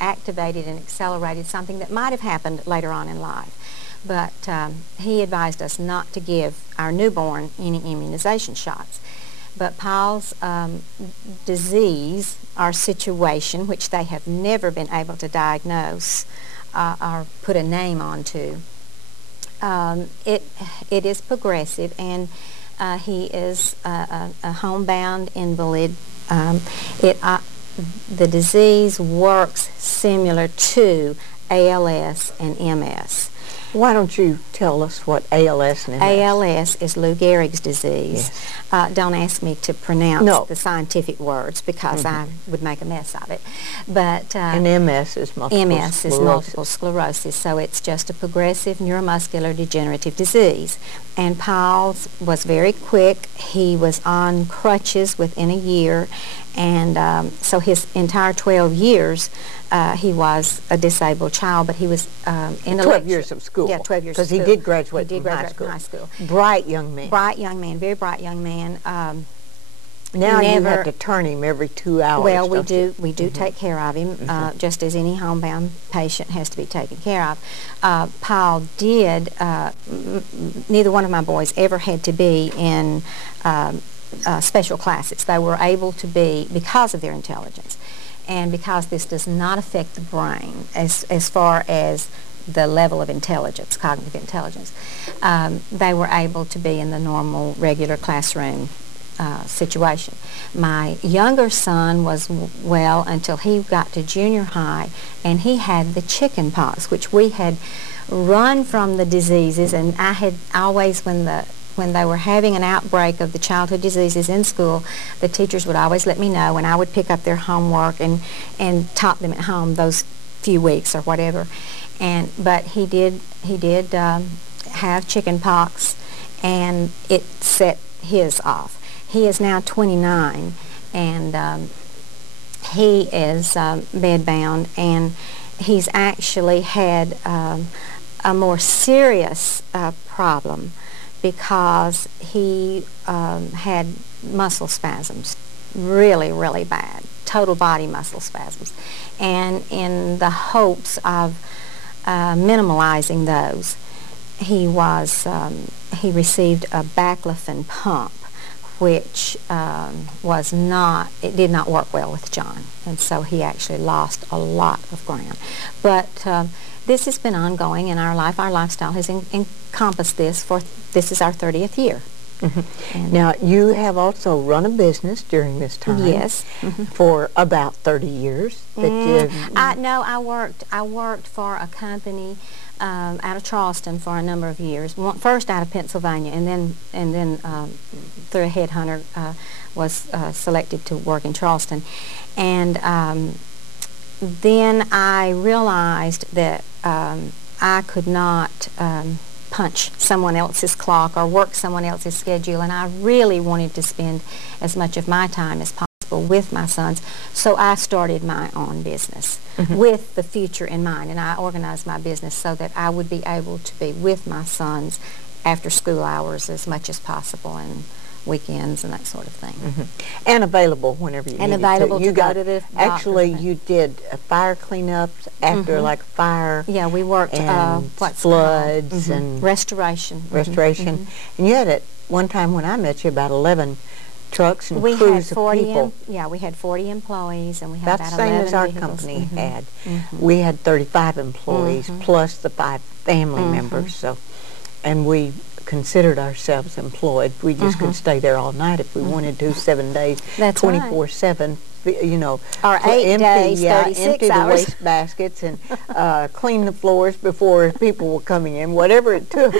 activated and accelerated something that might have happened later on in life. But he advised us not to give our newborn any immunization shots. But Paul's disease or situation, which they have never been able to diagnose or put a name onto, it is progressive, and he is a homebound invalid. The disease works similar to ALS and MS. Why don't you tell us what ALS and MS? ALS is Lou Gehrig's disease. Yes. Don't ask me to pronounce the scientific words because I would make a mess of it. But and MS is multiple sclerosis. So it's just a progressive neuromuscular degenerative disease. And Paul's was very quick. He was on crutches within a year, and so his entire 12 years he was a disabled child, but he was in 12 years of school. Yeah, 12 years of school. Because he did graduate from high school. Bright young man. Bright young man, very bright young man. Now you have to turn him every 2 hours. Well, we do take care of him, just as any homebound patient has to be taken care of. Paul did, neither one of my boys ever had to be in special classes. They were able to be, because of their intelligence, and because this does not affect the brain as far as the level of intelligence, cognitive intelligence, they were able to be in the normal, regular classroom situation. My younger son was well until he got to junior high, and he had the chicken pox, which we had run from the diseases, and I had always, when they were having an outbreak of the childhood diseases in school, the teachers would always let me know, and I would pick up their homework and taught them at home those few weeks or whatever. But he did have chicken pox, and it set his off. He is now 29, and he is bedbound, and he's actually had a more serious problem, because he had muscle spasms, really, really bad, total body muscle spasms. And in the hopes of minimalizing those, he received a baclofen pump, which did not work well with John, and so he actually lost a lot of ground. But this has been ongoing in our life. Our lifestyle has encompassed this this is our 30th year. Now, you have also run a business during this time. Yes. For about 30 years. No, I worked for a company out of Charleston for a number of years. First out of Pennsylvania, and then through a headhunter was selected to work in Charleston. And then I realized that I could not punch someone else's clock or work someone else's schedule, and I really wanted to spend as much of my time as possible with my sons, so I started my own business with the future in mind, and I organized my business so that I would be able to be with my sons after school hours as much as possible, and weekends and that sort of thing. And available whenever you needed available to. Go to the doctor. Actually, you did fire cleanups after like fire. Yeah, we worked and floods and restoration. And you had at one time when I met you about 11 trucks and we crews had 40 of people. We had 40 employees, and we had That's about 11 the same as our vehicles. company had. We had 35 employees plus the 5 family members. So, and we considered ourselves employed. We just could stay there all night if we wanted to, 7 days, 24/7. You know, or 8 days, 36 empty hours. the waste baskets and clean the floors before people were coming in. Whatever it took,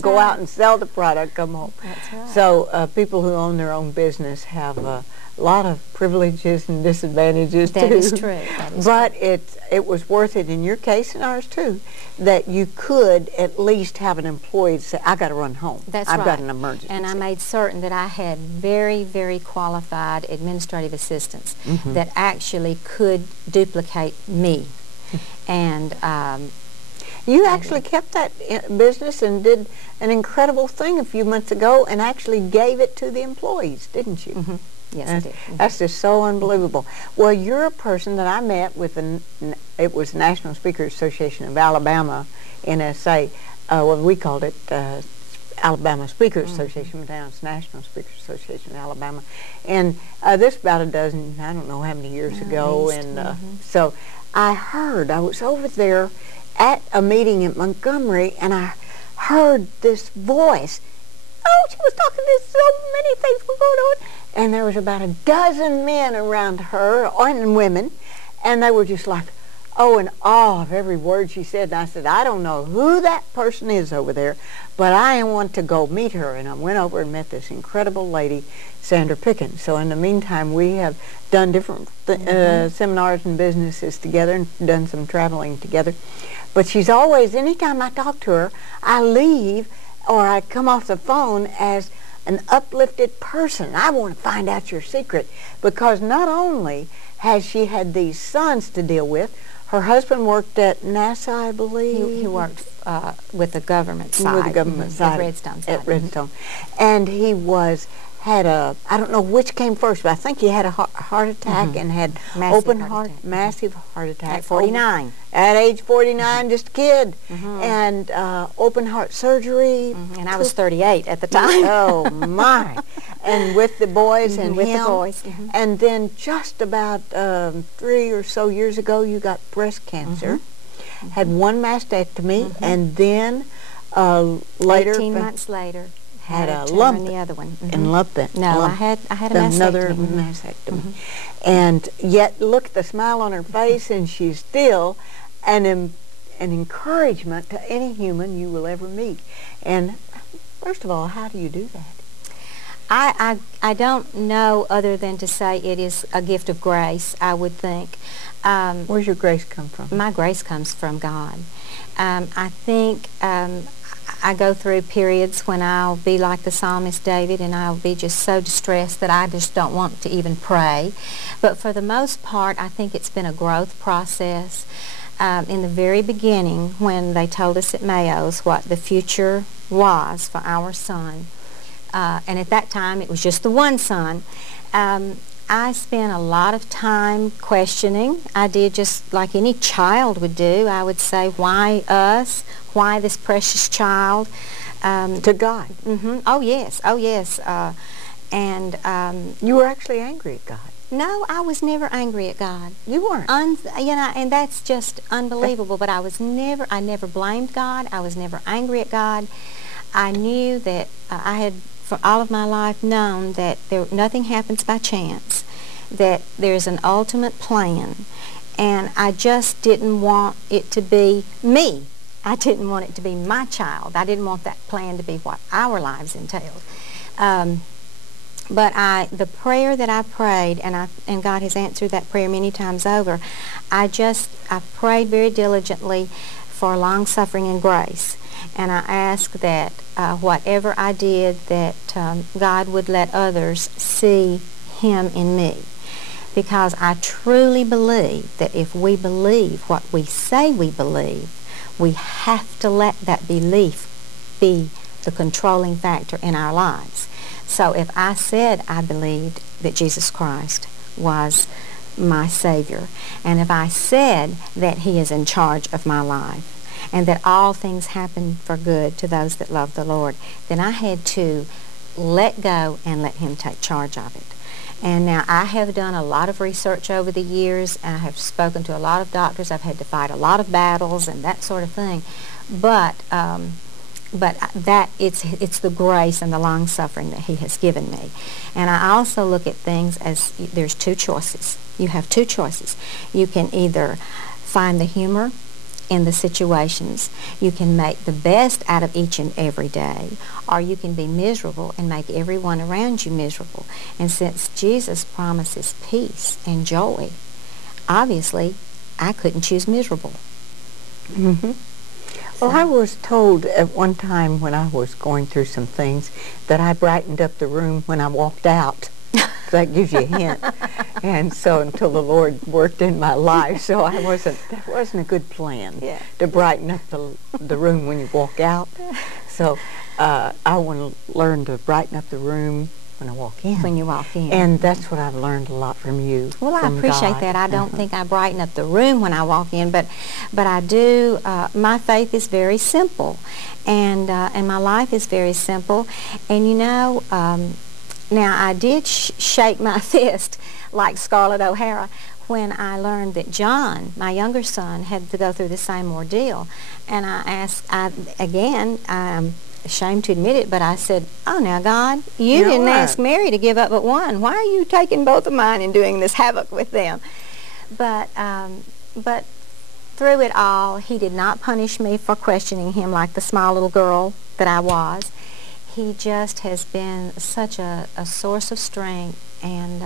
go out and sell the product, come home. That's right. So people who own their own business have a lot of privileges and disadvantages too. That is true. But it was worth it in your case and ours too, that you could at least have an employee say, I got to run home. I've got an emergency. And I made certain that I had very, very qualified administrative assistants that actually could duplicate me. And you actually kept that business and did an incredible thing a few months ago and actually gave it to the employees, didn't you? Yes, I did. That's just so unbelievable. Well, you're a person that I met with it was National Speakers Association of Alabama, NSA. Well, we called it Alabama Speakers Association, but now it's National Speakers Association of Alabama. And this about a dozen, I don't know how many years ago. And so I was over there at a meeting at Montgomery, and I heard this voice. Oh, she was talking to so many things were going on. And there was about a dozen men around her, and women, and they were just like, oh, in awe of every word she said. And I said, I don't know who that person is over there, but I want to go meet her. And I went over and met this incredible lady, Sandra Pickens. So in the meantime, we have done different seminars and businesses together and done some traveling together. But she's always, anytime I talk to her, I leave or I come off the phone as an uplifted person. I want to find out your secret, because not only has she had these sons to deal with, her husband worked at NASA, I believe. He worked with the government side. With the government side. At Redstone side. At Redstone. And he had a, I don't know which came first, but I think he had a heart attack and had massive heart attack. At 49. At age 49, just a kid. And open heart surgery. And I was 38 at the time. Oh, my. And with the boys and with him. the boys. And then just about 3 or so years ago, you got breast cancer. Had one mastectomy, and then later... 18 months later. Had a lump in the other one. and lump it. No, I had a mastectomy. Another mastectomy. And yet, look at the smile on her face, and she's still an encouragement to any human you will ever meet. And first of all, how do you do that? I don't know, other than to say it is a gift of grace, I would think. Where's your grace come from? My grace comes from God. I think I go through periods when I'll be like the psalmist David, and I'll be just so distressed that I just don't want to even pray. But for the most part, I think it's been a growth process. In the very beginning, when they told us at Mayo's what the future was for our son, and at that time it was just the one son, I spent a lot of time questioning. I did just like any child would do. I would say, why us? Why this precious child? To God. Oh, yes. Oh, yes. And you were actually angry at God. No, I was never angry at God. You weren't. You know, and that's just unbelievable. But I never blamed God. I was never angry at God. I knew that I had, for all of my life, known that nothing happens by chance, that there's an ultimate plan, and I just didn't want it to be me. I didn't want it to be my child. I didn't want that plan to be what our lives entailed. But the prayer that I prayed, and God has answered that prayer many times over, I prayed very diligently for long-suffering and grace. And I asked that whatever I did, that God would let others see Him in me. Because I truly believe that if we believe what we say we believe, we have to let that belief be the controlling factor in our lives. So if I said I believed that Jesus Christ was my Savior, and if I said that He is in charge of my life, and that all things happen for good to those that love the Lord, then I had to let go and let Him take charge of it. And now I have done a lot of research over the years, and I have spoken to a lot of doctors. I've had to fight a lot of battles and that sort of thing. But that it's the grace and the long suffering that He has given me. And I also look at things as there's two choices. You have two choices. You can either find the humor in the situations. You can make the best out of each and every day, or you can be miserable and make everyone around you miserable. And since Jesus promises peace and joy, obviously I couldn't choose miserable. Well, I was told at one time when I was going through some things that I brightened up the room when I walked out. That gives you a hint. And so until the Lord worked in my life, so that wasn't a good plan to brighten up the room when you walk out. So I want to learn to brighten up the room when I walk in. When you walk in. And that's what I've learned a lot from you. Well, I appreciate God. that. I don't think I brighten up the room when I walk in, but I do. My faith is very simple, and my life is very simple. And you know, now I did shake my fist like Scarlett O'Hara when I learned that John, my younger son, had to go through the same ordeal. And I asked, again, I'm ashamed to admit it, but I said, oh, now, God, you didn't ask Mary to give up but one. Why are you taking both of mine and doing this havoc with them? But through it all, he did not punish me for questioning him like the small little girl that I was. He just has been such a source of strength and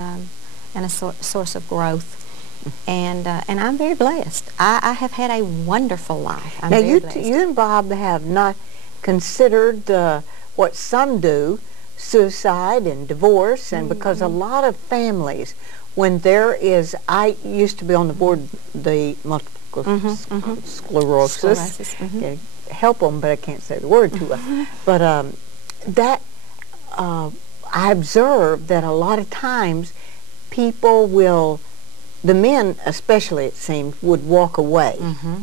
a source of growth. And I'm very blessed. I have had a wonderful life. I'm now, very blessed. You and Bob have not considered what some do, suicide and divorce, and because a lot of families, when there is, I used to be on the board of the multiple sclerosis. Help them, but I can't say the word too well. But I observe that a lot of times people will, the men especially it seemed, would walk away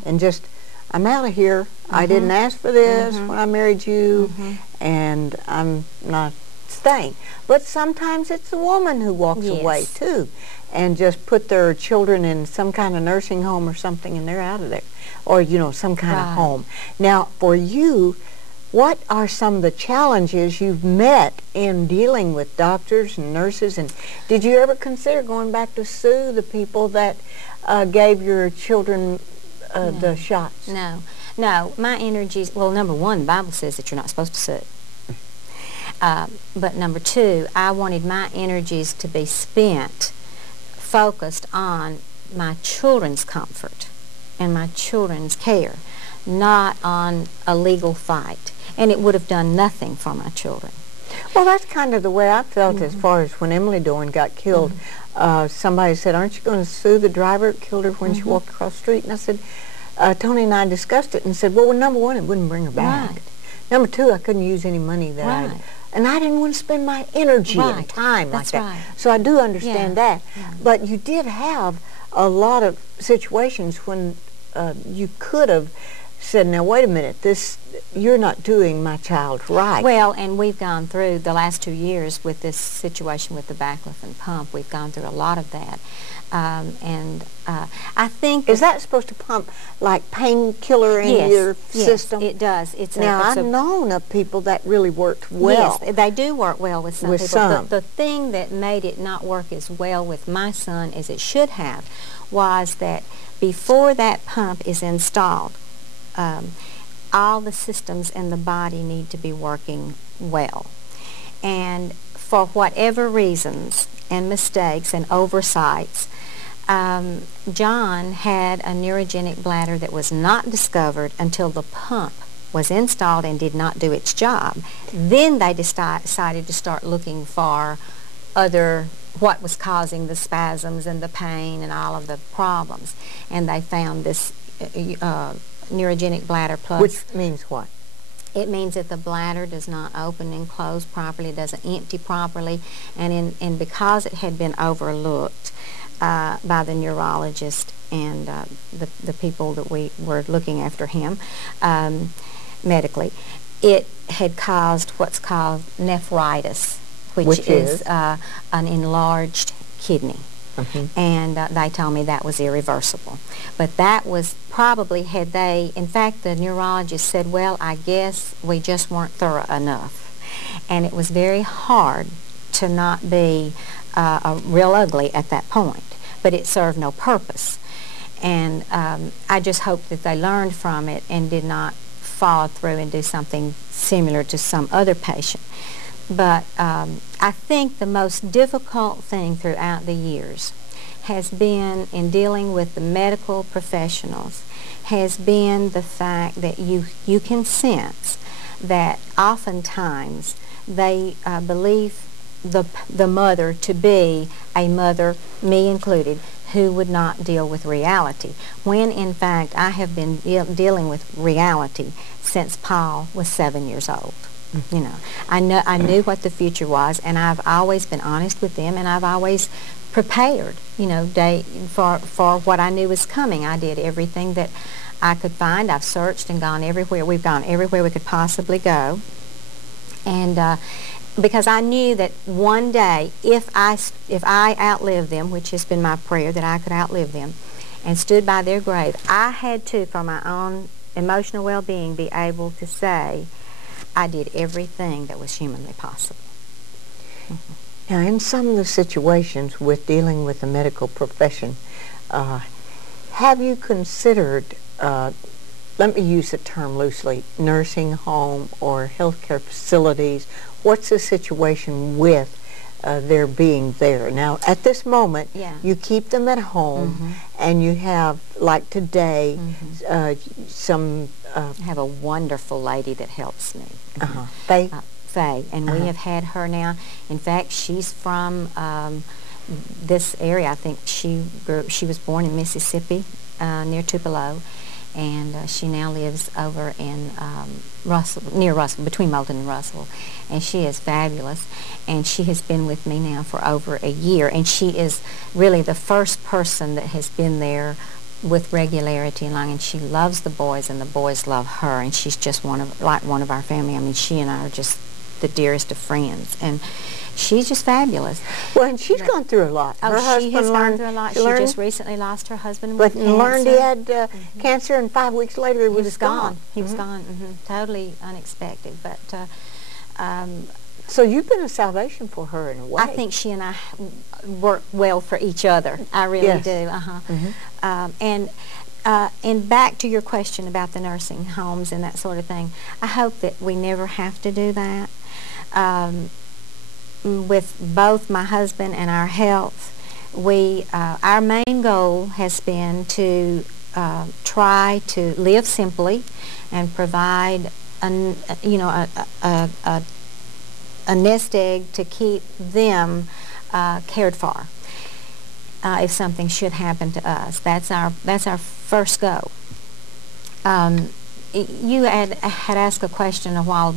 and just, I'm out of here. I didn't ask for this when I married you, and I'm not staying. But sometimes it's the woman who walks away too, and just put their children in some kind of nursing home or something, and they're out of there, or you know, some kind of home. Now, for you, what are some of the challenges you've met in dealing with doctors and nurses? And did you ever consider going back to sue the people that gave your children the shots? No. My energies, well, number one, the Bible says that you're not supposed to sue. But number two, I wanted my energies to be spent, focused on my children's comfort and my children's care, not on a legal fight. And it would have done nothing for my children. Well, that's kind of the way I felt as far as when Emily Dorn got killed. Somebody said, aren't you going to sue the driver that killed her when she walked across the street? And I said, Tony and I discussed it and said, well, number one, it wouldn't bring her back. Right. Number two, I couldn't use any money that and I didn't want to spend my energy and time like that. So I do understand that. But you did have a lot of situations when you could have said, now wait a minute, you're not doing my child right. Well, and we've gone through the last 2 years with this situation with the baclofen pump. We've gone through a lot of that. I think... Is that supposed to pump like painkiller in your system? Yes, it does. I've known of people that really worked well. Yes, they do work well with some people. The thing that made it not work as well with my son as it should have was that before that pump is installed, all the systems in the body need to be working well. And for whatever reasons and mistakes and oversights, John had a neurogenic bladder that was not discovered until the pump was installed and did not do its job. Then they decided to start looking for what was causing the spasms and the pain and all of the problems. And they found this neurogenic bladder plus. Which means what? It means that the bladder does not open and close properly, it doesn't empty properly, and because it had been overlooked by the neurologist and the people that we were looking after him medically, it had caused what's called nephritis, which is an enlarged kidney. And they told me that was irreversible. But that was probably, in fact, the neurologist said, well, I guess we just weren't thorough enough. And it was very hard to not be real ugly at that point, but it served no purpose. And I just hope that they learned from it and did not follow through and do something similar to some other patient. But I think the most difficult thing throughout the years has been in dealing with the medical professionals has been the fact that you can sense that oftentimes they believe the mother to be a mother, me included, who would not deal with reality, when in fact I have been dealing with reality since Paul was 7 years old. You know, I knew what the future was, and I've always been honest with them, and I've always prepared, you know, for what I knew was coming. I did everything that I could find. I've searched and gone everywhere. We've gone everywhere we could possibly go. And because I knew that one day, if I outlived them, which has been my prayer, that I could outlive them, and stood by their grave, I had to, for my own emotional well-being, be able to say, I did everything that was humanly possible. Now, in some of the situations with dealing with the medical profession, have you considered, let me use the term loosely, nursing home or healthcare facilities? What's the situation with their being there? Now, at this moment, you keep them at home, and you have, like today, some... I have a wonderful lady that helps me. Faye? Faye, and we have had her now. In fact, she's from this area. I think she was born in Mississippi, near Tupelo, and she now lives over in near Russell, between Moulton and Russell, and she is fabulous. And she has been with me now for over a year, and she is really the first person that has been there with regularity and long, and she loves the boys, and the boys love her, and she's just one of our family. I mean, she and I are just the dearest of friends, and she's just fabulous. Well, and she's gone through a lot. Her husband has gone through a lot. She just recently lost her husband with cancer. Learned he had cancer, and 5 weeks later he was gone. He was gone. Totally unexpected, but. So you've been a salvation for her in a way. I think she and I work well for each other. I really do. And back to your question about the nursing homes and that sort of thing, I hope that we never have to do that. With both my husband and our health, our main goal has been to try to live simply and provide a nest egg to keep them cared for if something should happen to us. That's our first goal. You had asked a question a while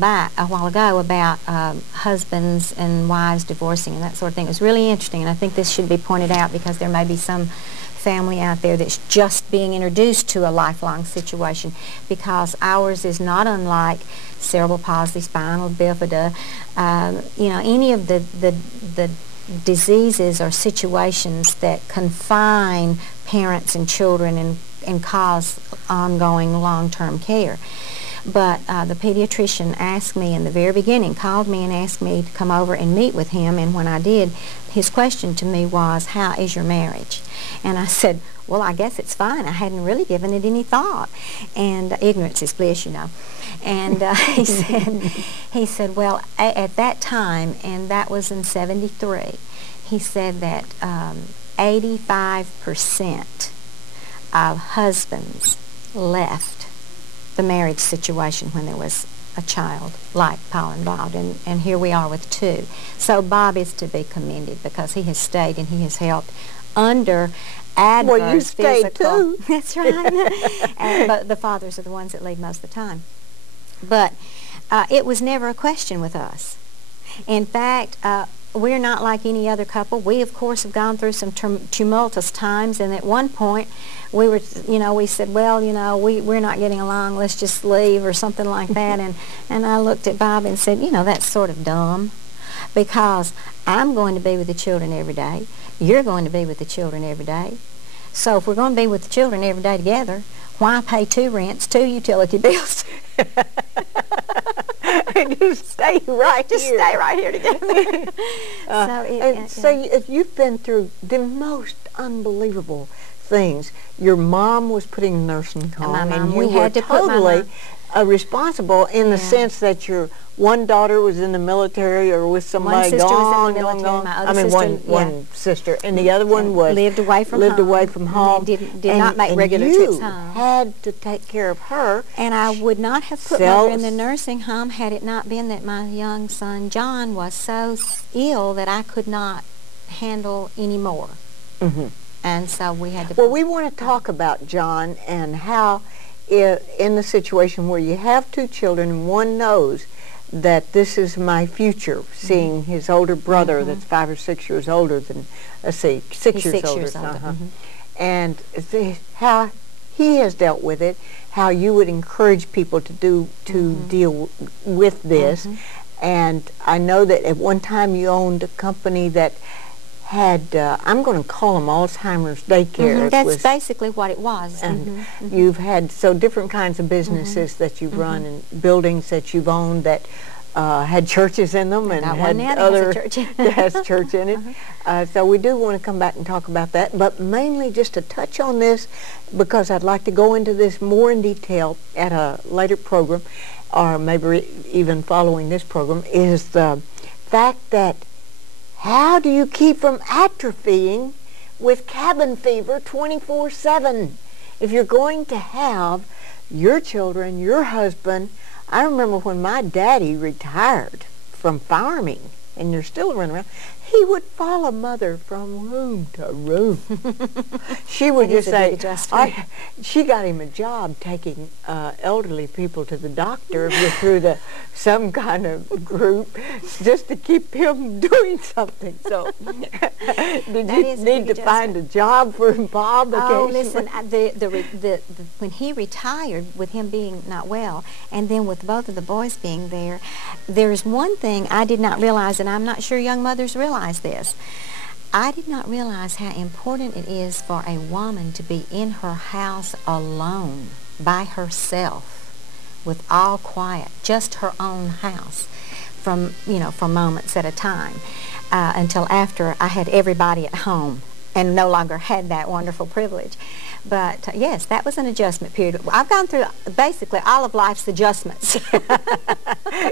ago about husbands and wives divorcing and that sort of thing. It was really interesting, and I think this should be pointed out because there may be some family out there that's just being introduced to a lifelong situation, because ours is not unlike cerebral palsy, spinal bifida, any of the diseases or situations that confine parents and children and cause ongoing long-term care. But the pediatrician asked me in the very beginning, called me and asked me to come over and meet with him, and when I did, his question to me was, how is your marriage? And I said, well, I guess it's fine. I hadn't really given it any thought. And ignorance is bliss, you know. And he said, well, at that time, and that was in '73, he said that 85% of husbands left the marriage situation when there was a child like Paul involved, and here we are with 2. So Bob is to be commended because he has stayed and he has helped under adverse well, you stayed physical. Too. That's right. But the fathers are the ones that leave most of the time. But it was never a question with us. In fact, we're not like any other couple. We, of course, have gone through some tumultuous times, and at one point, we were, we said, well, we're not getting along, let's just leave or something like that. And I looked at Bob and said, that's sort of dumb, because I'm going to be with the children every day. You're going to be with the children every day. So if we're going to be with the children every day together, why pay 2 rents, 2 utility bills? And just stay right here. Just stay right here together. So you've been through the most unbelievable things. Your mom was putting a nursing home, and you were totally responsible in the sense that your one daughter was in the military or with somebody gone. One sister, and the other one was lived away from home. Did not make regular trips home. You had to take care of her. And I would not have put Mother in the nursing home had it not been that my young son John was so ill that I could not handle anymore. And so we had to... Well, we want to talk about John and how in the situation where you have 2 children and one knows that this is my future, seeing his older brother that's 5 or 6 years older than, let's see, 6 years older. And how he has dealt with it, how you would encourage people to deal with this. And I know that at one time you owned a company that had, I'm going to call them Alzheimer's daycare. That's basically what it was. And you've had different kinds of businesses that you've run, and buildings that you've owned that had churches in them, and had other has church in it. So we do want to come back and talk about that, but mainly just to touch on this, because I'd like to go into this more in detail at a later program, or maybe even following this program, is the fact that how do you keep from atrophying with cabin fever 24/7? If you're going to have your children, your husband, I remember when my daddy retired from farming, and you're still running around, he would follow Mother from room to room. She would just say, she got him a job taking elderly people to the doctor through some kind of group, just to keep him doing something. So, did you need to find a job for Bob? Oh, listen, when he retired, with him being not well, and then with both of the boys being there, there's one thing I did not realize, and I'm not sure young mothers realize this. I did not realize how important it is for a woman to be in her house alone, by herself, with all quiet, just her own house, for moments at a time, until after I had everybody at home and no longer had that wonderful privilege. But yes, that was an adjustment period. I've gone through basically all of life's adjustments.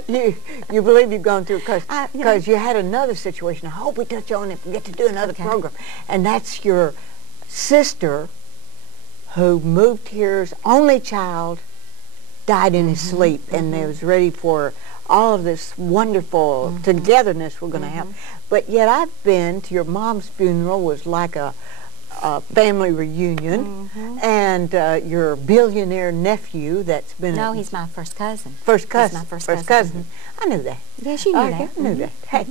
You believe you've gone through, because you had another situation. I hope we touch on it. We get to do another program, and that's your sister, who moved here's only child, died in his sleep, and they was ready for all of this wonderful togetherness we're going to have. But yet I've been to your mom's funeral, was like a family reunion, and your billionaire nephew that's been... No, he's my first cousin. First cousin. He's my first cousin. I knew that. Yes, you knew that. I knew that. Hey,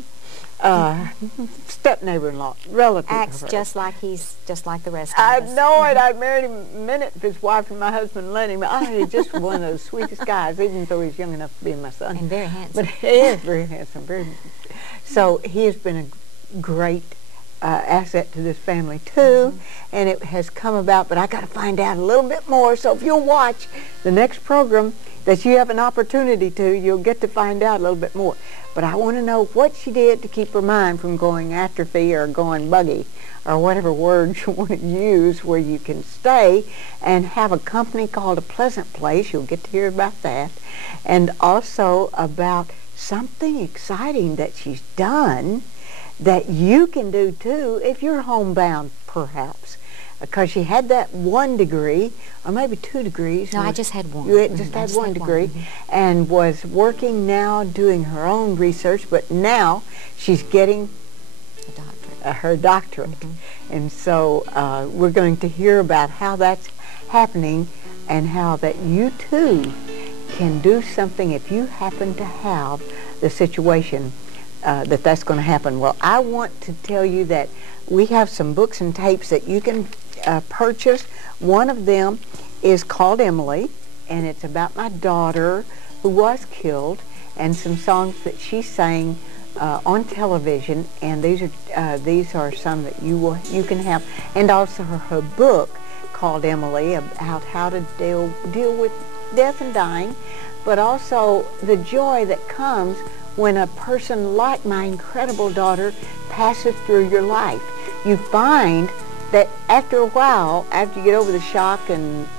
step neighbor-in-law, relative. Acts just like the rest of I us. know it. I married him a minute if his wife and my husband let him. He's just one of those sweetest guys, even though he's young enough to be my son. And very handsome. But he is very handsome. So he has been a great asset to this family too, and it has come about, but I got to find out a little bit more. So if you'll watch the next program that you have an opportunity to, you'll get to find out a little bit more. But I want to know what she did to keep her mind from going atrophy or going buggy, or whatever word you want to use, where you can stay and have a company called A Pleasant Place. You'll get to hear about that, and also about something exciting that she's done that you can do too if you're homebound, perhaps. Because she had that 1 degree, or maybe 2 degrees. No, I just had one. You just had one degree, and was working now, doing her own research, but now she's getting her doctorate. And so we're going to hear about how that's happening, and how that you too can do something if you happen to have the situation that's going to happen. Well, I want to tell you that we have some books and tapes that you can purchase. One of them is called Emily, and it's about my daughter who was killed, and some songs that she sang on television. And these are some that you can have, and also her book called Emily, about how to deal with death and dying, but also the joy that comes when a person like my incredible daughter passes through your life. You find that after a while, after you get over the shock and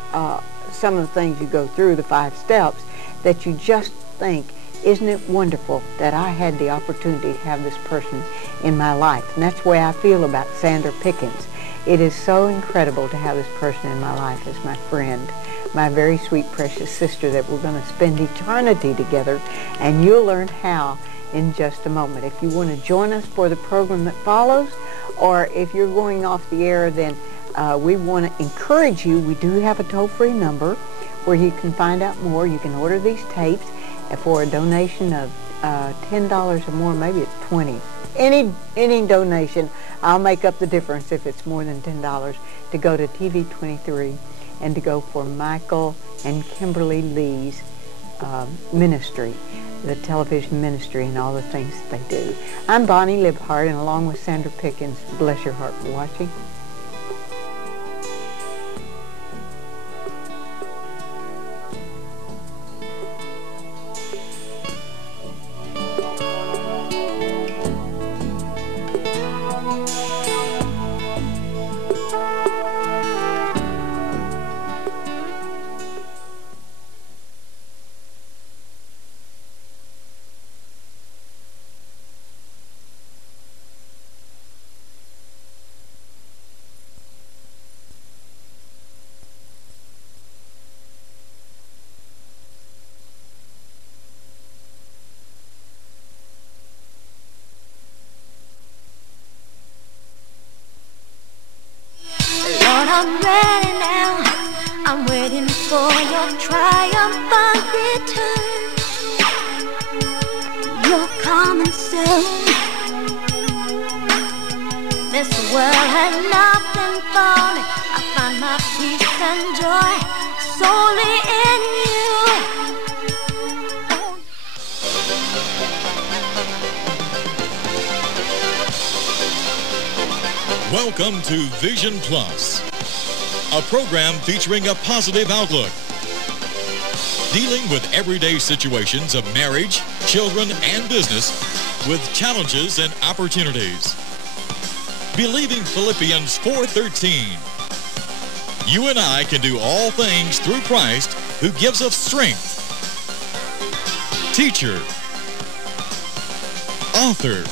some of the things you go through, the 5 steps, that you just think, isn't it wonderful that I had the opportunity to have this person in my life? And that's the way I feel about Sandra Pickens. It is so incredible to have this person in my life as my friend, my very sweet, precious sister that we're going to spend eternity together, and you'll learn how in just a moment. If you want to join us for the program that follows, or if you're going off the air, then we want to encourage you. We do have a toll-free number where you can find out more. You can order these tapes, for a donation of $10 or more, maybe it's 20. Any donation, I'll make up the difference if it's more than $10, to go to TV23 and to go for Michael and Kimberly Lee's ministry, the television ministry, and all the things that they do. I'm Bonnie Libhart, and along with Sandra Pickens, bless your heart for watching. I'm ready now. I'm waiting for your triumphant return. You're coming soon. This world has nothing for me. I find my peace and joy solely in you. Welcome to Vision Plus, a program featuring a positive outlook, dealing with everyday situations of marriage, children, and business with challenges and opportunities. Believing Philippians 4:13. You and I can do all things through Christ who gives us strength. Teacher, author,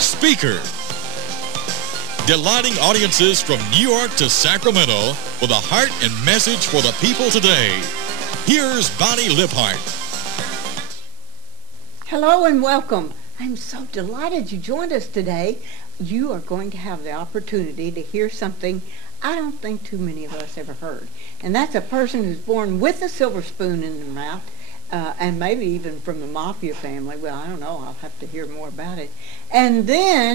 speaker, delighting audiences from New York to Sacramento with a heart and message for the people today. Here's Bonnie Libhart. Hello and welcome. I'm so delighted you joined us today. You are going to have the opportunity to hear something I don't think too many of us ever heard. And that's a person who's born with a silver spoon in their mouth, and maybe even from the mafia family. Well, I don't know. I'll have to hear more about it. And then